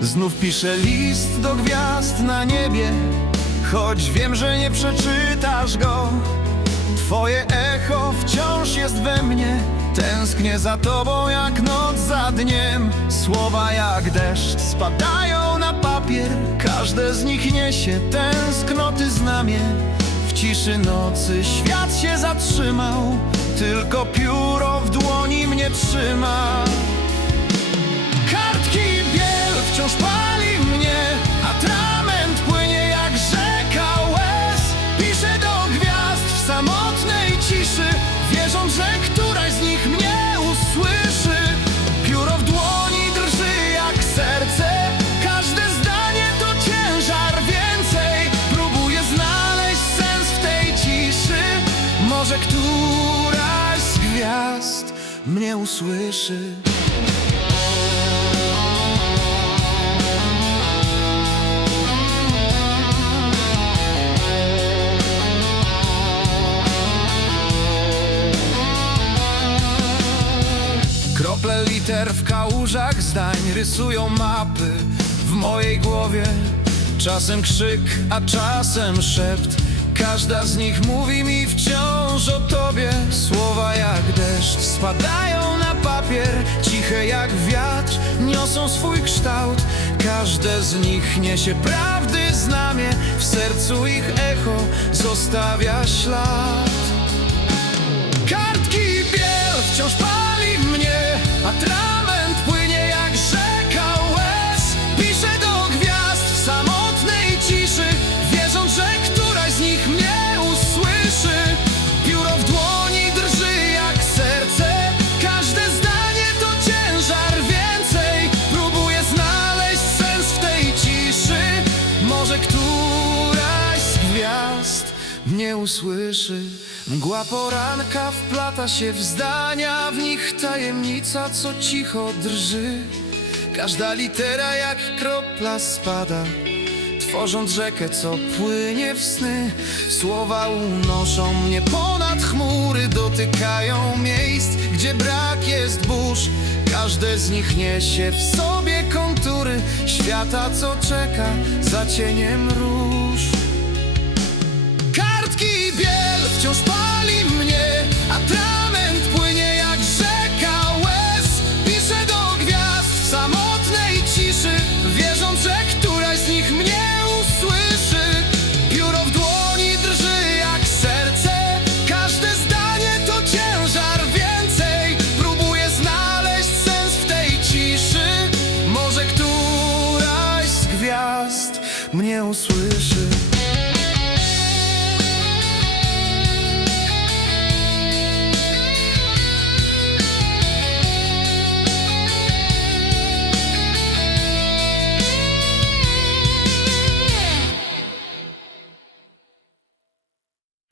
Znów piszę list do gwiazd na niebie Choć wiem, że nie przeczytasz go. Twoje echo wciąż jest we mnie Tęsknię za tobą jak noc za dniem. Słowa jak deszcz spadają na papier Każde z nich niesie tęsknoty znamie. W ciszy nocy świat się zatrzymał Tylko pióro w dłoni mnie trzyma gwiazd mnie usłyszy Krople liter w kałużach zdań rysują mapy w mojej głowie. Czasem krzyk, a czasem szept. Każda z nich mówi mi wciąż o tobie. Słowa jak deszcz spadają na papier, ciche jak wiatr, niosą swój kształt. Każde z nich niesie prawdy znamie, w sercu ich echo zostawia ślad. Kartki biel wciąż mnie usłyszy. Mgła poranka wplata się w zdania W nich tajemnica, co cicho drży. Każda litera jak kropla spada Tworząc rzekę, co płynie w sny. Słowa unoszą mnie ponad chmury Dotykają miejsc, gdzie brak jest burz. Każde z nich niesie w sobie kontury Świata, co czeka za cieniem róż mnie usłyszy